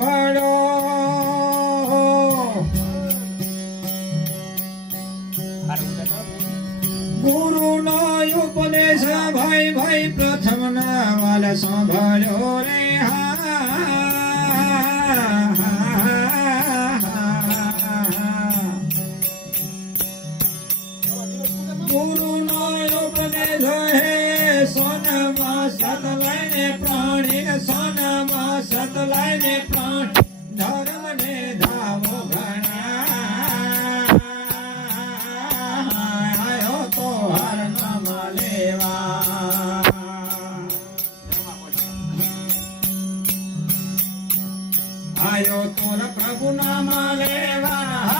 સાંભળો. ગુરુ નો ઉપદેશ ભાઈ ભાઈ પ્રથમ ના વાલ સાંભળ્યો રે. ગુરુ નો ઉપદેશ હે સોનમાં સત લઈને પ્રાણી સોનામાં સત લઈને પ્રાણ. ધર્મ ને ધામો ઘણા. આયો તો હર નામ લેવા. આયો તો પ્રભુ નામ લેવા.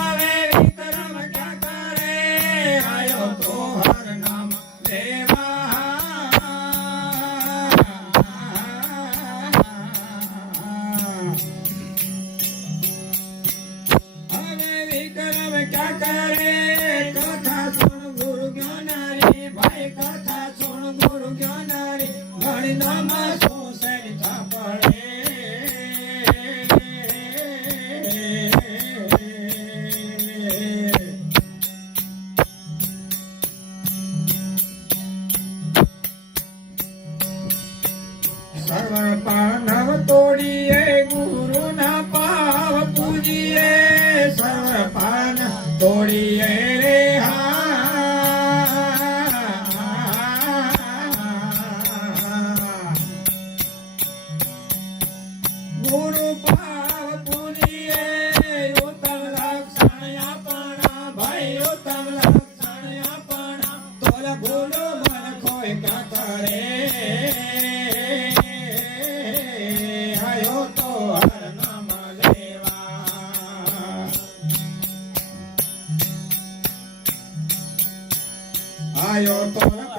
જ્ઞાનારી ઘણી નામાં શું સરિતા પડે સર્વ પાંડવ તોડીએ ગુરુ ના પાવ પૂજીએ. સર્વ પાન તોડીએ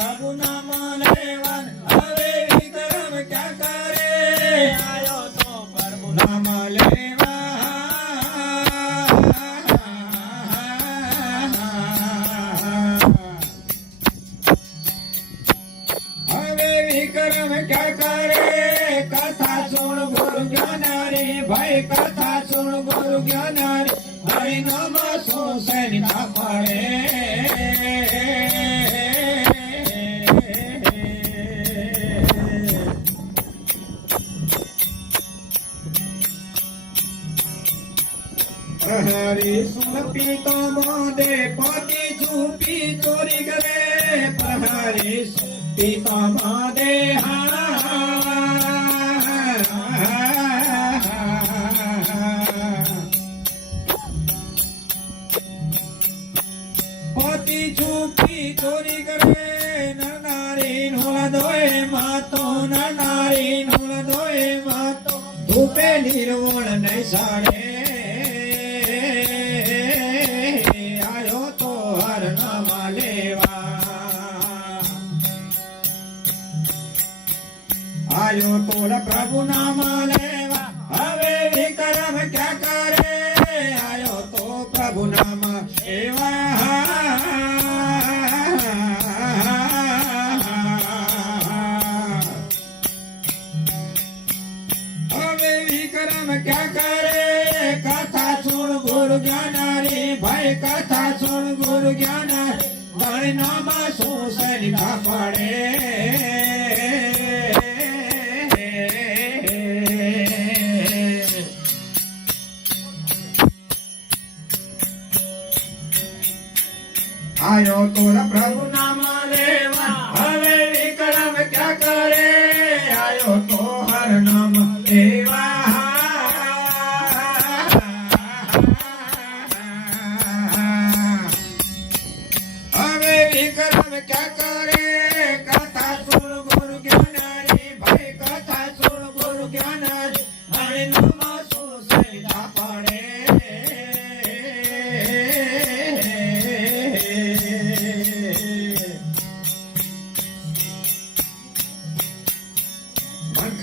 प्रभु ना माने वन क्या करे? आयो तो प्रभु नाम लेवा हवे क्या करे? कथा सुन गुरु ज्ञानारी भाई कथा सुन गुरु ज्ञानारी, हरि नाम सो सैनिक पड़े પ્રહરી સુન પીતો મોદે પતિ છુપી ચોરી કરે પ્રહરી સુન પીતો મોદે પતિ છુપી ચોરી કરે નનારી નું દોય માતો નનારી નું દોય માતો ધૂપે નિર્વણ નહીં સાડે પ્રભુ નામ લેવા. હવે વિક્રમ ક્યાં કરે? આયો તો પ્રભુ નામ એવા હવે વિક્રમ ક્યાં કરે? કથા સુણ ગુરુ જ્ઞાનારી. ભાઈ કથા સુણ ગુરુ જ્ઞાન ગણ નામાં શું સરિતા પડે आयो तोरा प्रभु नाम लेवा हवे विक्रम क्या करे? आयो तो हर नाम लेवा हवे क्या करे? कथा सुन गुरु कथा सुन गुरु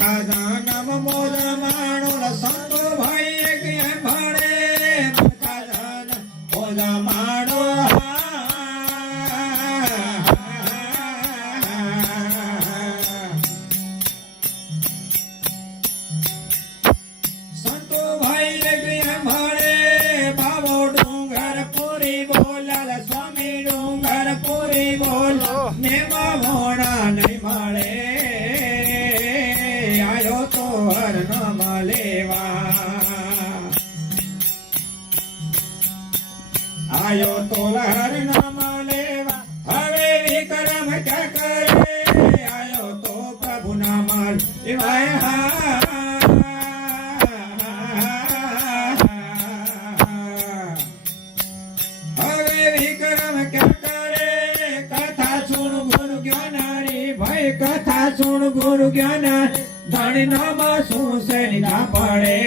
મનખાદા નામ મોદ માણો સંતો ભાઈ એમ ભણે નામ મોદ માણો સંતો ભાઈ એમ ભણે બાબો ડુંગર પૂરી બોલાલ સ્વામી ડુંગર પૂરી आयो तो हरि नाम लेवा हवेली करम क्या करे? आयो तो प्रभु नाम लेवाय हवेली करम क्या करे? कथा सुन गुरु ज्ञान रे भाई कथा सुन गुरु ज्ञान रे। નામ શું છે નિધા પડે.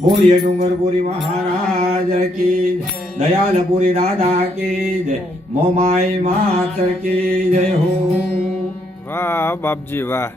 બોલીએ ડુંગરપુરી મહારાજ કી દયાલપુરી દાદા કી જય, મોમાઈ માત કી જય હો. વાહ બાપજી વાહ.